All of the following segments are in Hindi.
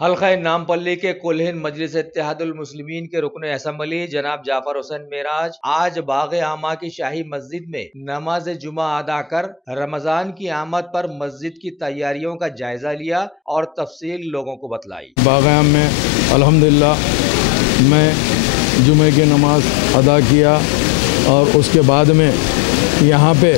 हल्का नामपल्ली के कुलहिन मजलिस इत्तेहादुल मुस्लिमीन के रुकन असम्बली जनाब जाफर हुसैन मेराज आज बाग आमा की शाही मस्जिद में नमाज जुमा अदा कर रमजान की आमद पर मस्जिद की तैयारियों का जायजा लिया और तफसील लोगों को बतलाई। बाग आम में अल्हम्दुलिल्लाह मैं जुमे की नमाज अदा किया और उसके बाद में यहाँ पे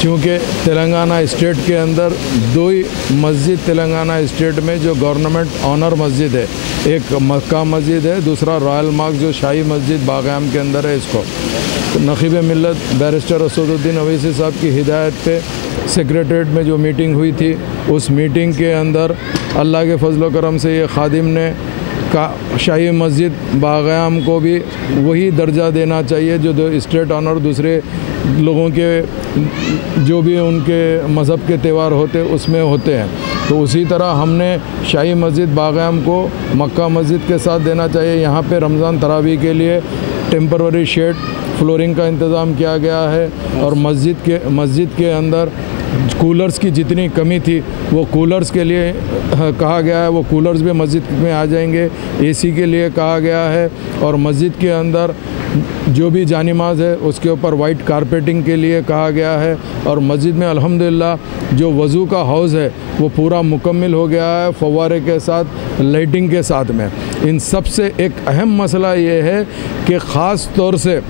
चूँकि तेलंगाना स्टेट के अंदर दो ही मस्जिद तेलंगाना स्टेट में जो गवर्नमेंट ऑनर मस्जिद है, एक मक्का मस्जिद है, दूसरा रॉयल मार्ग जो शाही मस्जिद बागआम के अंदर है। इसको तो नकीब मिल्लत बैरिस्टर असदुद्दीन अवैसी साहब की हिदायत पे सेक्रेटरीट में जो मीटिंग हुई थी, उस मीटिंग के अंदर अल्लाह के फजल करम से ये खादिम ने का शाही मस्जिद बागआम को भी वही दर्जा देना चाहिए जो स्टेट ऑनर दूसरे लोगों के जो भी उनके मज़हब के त्यौहार होते उसमें होते हैं। तो उसी तरह हमने शाही मस्जिद बागआम को मक्का मस्जिद के साथ देना चाहिए। यहाँ पे रमज़ान तरावी के लिए टेम्पररी शेड फ्लोरिंग का इंतज़ाम किया गया है और मस्जिद के अंदर कूलर्स की जितनी कमी थी वो कूलर्स के लिए कहा गया है, वो कूलर्स भी मस्जिद में आ जाएंगे। एसी के लिए कहा गया है और मस्जिद के अंदर जो भी जानिमाज़ है उसके ऊपर वाइट कारपेटिंग के लिए कहा गया है। और मस्जिद में अल्हम्दुलिल्लाह जो वज़ू का हाउस है वो पूरा मुकम्मल हो गया है, फव्वारे के साथ, लाइटिंग के साथ में। इन सब से एक अहम मसला ये है कि ख़ास तौर से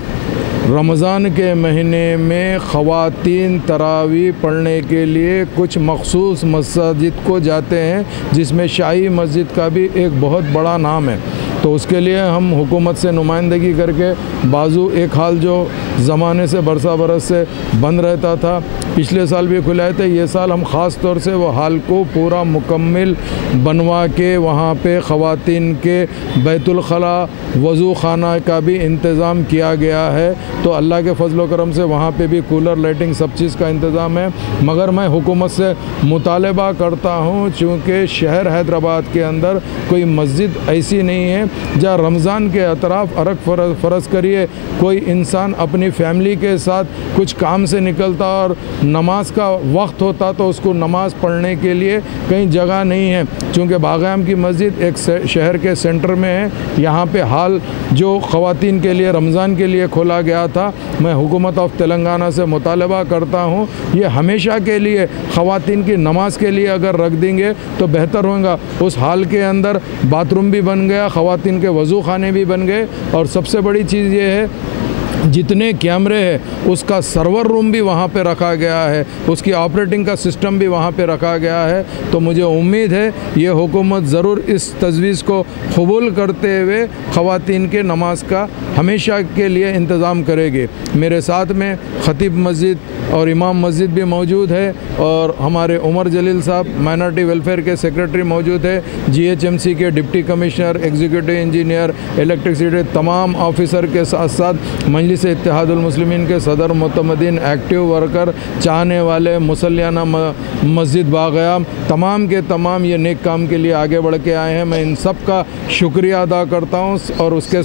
रमज़ान के महीने में ख़वातीन तरावी पढ़ने के लिए कुछ मखसूस मस्जिद को जाते हैं, जिसमें शाही मस्जिद का भी एक बहुत बड़ा नाम है। तो उसके लिए हम हुकूमत से नुमाइंदगी करके बाजू एक हाल जो ज़माने से बरस से बंद रहता था, पिछले साल भी खुलाए थे, ये साल हम ख़ास तौर से वो हाल को पूरा मुकम्मल बनवा के वहाँ पे ख़वातीन के बैतुल खला वज़ू खाना का भी इंतज़ाम किया गया है। तो अल्लाह के फजल करम से वहाँ पे भी कूलर, लाइटिंग, सब चीज़ का इंतज़ाम है। मगर मैं हुकूमत से मुतालबा करता हूँ, चूँकि शहर हैदराबाद के अंदर कोई मस्जिद ऐसी नहीं है जहाँ रमज़ान के अतराफ़ अरक फ़र्ज़ करिए कोई इंसान अपनी फ़ैमिली के साथ कुछ काम से निकलता और नमाज का वक्त होता तो उसको नमाज़ पढ़ने के लिए कहीं जगह नहीं है। चूँकि बागआम की मस्जिद एक शहर के सेंटर में है, यहाँ पे हाल जो ख़वातीन के लिए रमज़ान के लिए खोला गया था, मैं हुकूमत ऑफ तेलंगाना से मुतालबा करता हूँ ये हमेशा के लिए ख़वातीन की नमाज के लिए अगर रख देंगे तो बेहतर होगा। उस हाल के अंदर बाथरूम भी बन गया, ख़वातीन के वज़ू खाने भी बन गए और सबसे बड़ी चीज़ ये है जितने कैमरे हैं उसका सर्वर रूम भी वहाँ पे रखा गया है, उसकी ऑपरेटिंग का सिस्टम भी वहाँ पे रखा गया है। तो मुझे उम्मीद है ये हुकूमत ज़रूर इस तजवीज़ को कबूल करते हुए ख़वातीन के नमाज का हमेशा के लिए इंतज़ाम करेगी। मेरे साथ में ख़तीब मस्जिद और इमाम मस्जिद भी मौजूद है और हमारे उमर जलील साहब माइनॉरिटी वेलफेयर के सेक्रेटरी मौजूद है, GHMC के deputy commissioner, executive engineer, electricity तमाम ऑफिसर के साथ साथ मजलिस इत्तेहादुल मुस्लिमीन के सदर मुतमदीन, एक्टिव वर्कर, चाहने वाले, मुसल्लियाना मस्जिद बागआम तमाम के तमाम ये नेक काम के लिए आगे बढ़ के आए हैं। मैं इन सब का शुक्रिया अदा करता हूँ और उसके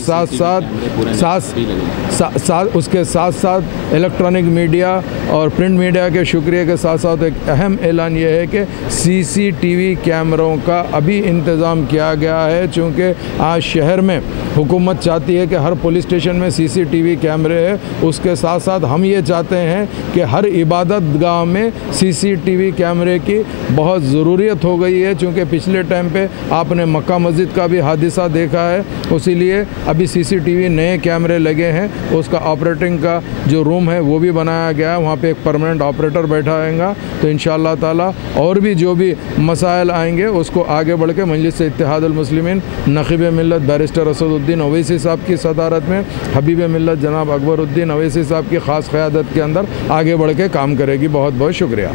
साथ साथ इलेक्ट्रॉनिक मीडिया और प्रिंट मीडिया के शुक्रिया के साथ साथ एक अहम ऐलान ये है कि CCTV कैमरों का अभी इंतज़ाम किया गया है। चूँकि आज शहर में हुकूमत चाहती है कि हर पुलिस स्टेशन में CCTV कैमरे है, उसके साथ साथ हम ये चाहते हैं कि हर इबादत गाह में CCTV कैमरे की बहुत ज़रूरियत हो गई है। चूँकि पिछले टाइम पे आपने मक्का मस्जिद का भी हादिसा देखा है, इसीलिए अभी CCTV नए कैमरे लगे हैं। उसका ऑपरेटिंग का जो रूम है वो भी बनाया गया है, वहाँ पे एक परमानेंट ऑपरेटर बैठा रहेगा। तो इंशाअल्लाह ताला और भी जो भी मसाइल आएंगे उसको आगे बढ़ के मजलिस इत्तेहादुल मुस्लिमीन नकीब मिल्लत बैरिस्टर असदुद्दीन अवैसी साहब की सदारत में हबीब मिल्लत जनाब अकबरुद्दीन अवैसी साहब की ख़ास क़यादत के अंदर आगे बढ़ के काम करेगी। बहुत बहुत शुक्रिया।